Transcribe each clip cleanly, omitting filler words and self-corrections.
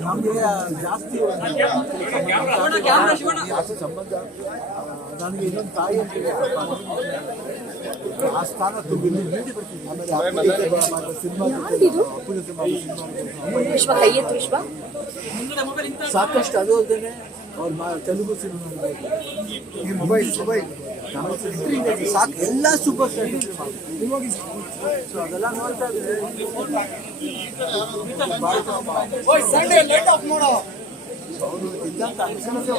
ನಮಗೆ ಜಾಸ್ತಿ ಸಂಬಂಧ ನನಗೆ ಇನ್ನೊಂದು ತಾಯಿ ಅಂತ ಆ ಸ್ಥಾನ ತುಂಬಿದ್ದು ನೀಡಿ ಬರ್ತೀನಿ. ಆಮೇಲೆ ಸಿನಿಮಾ ಸಾಕಷ್ಟು ಅದು ಅಲ್ಲದೆ ಅವ್ರ ತೆಲುಗು ಸಿನಿಮಾ ಮೊಬೈಲ್ ಸಾಕು ಎಲ್ಲ ಸೂಪರ್ ಸ್ಟಾರ್ ಸೊ ಅದೆಲ್ಲ ನೋಡ್ತಾ ಇದ್ರೆ ಅವರು ಇದ್ದಂತ ಅನ್ಸೋದೇ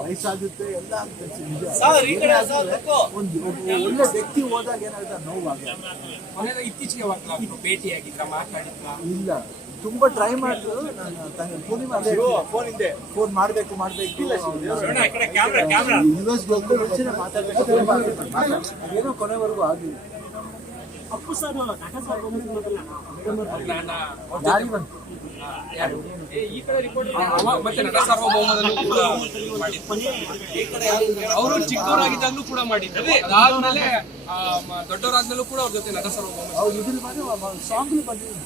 ವಯಸ್ಸಾಗುತ್ತೆ ಎಲ್ಲ ಒಂದು ಒಳ್ಳೆ ವ್ಯಕ್ತಿ ಹೋದಾಗ ಏನಾಗುತ್ತೆ ನೋವಾಗ ಇತ್ತೀಚೆಗೆ ಭೇಟಿಯಾಗಿದ್ರ ಮಾತಾಡಿದ್ರ ಇಲ್ಲ ತುಂಬಾ ಟ್ರೈ ಮಾಡಿದ್ರು. ನಾನು ಪೂರ್ಣಿಮಾ ಫೋನ್ ಮಾಡಬೇಕು ಯುಎಸ್ ಹೋಗ್ಬೇಕು ಮುಂಚೆನೆ ಮಾತಾಡ್ಬೇಕು ಏನೋ ಕೊನೆವರೆಗೂ ಆಗಿಲ್ಲ. ಅಪ್ಪು ಸರ್ ಮತ್ತೆ ನಟ ಸಾರ್ವಭೌಮದಲ್ಲೂ ಕೂಡ ಅವರು ಚಿಕ್ಕವರಾಗಿದ್ದಾಗಲೂ ಕೂಡ ಮಾಡಿದ್ರು. ಅದಾದ್ಮೇಲೆ ದೊಡ್ಡವರಾದ್ಮೇಲೂ ಕೂಡ ಅವ್ರ ಜೊತೆ ನಟ ಸಾರ್ವಭೌಮ ಸಾಂಗ್ ಬಂದಿದೆ.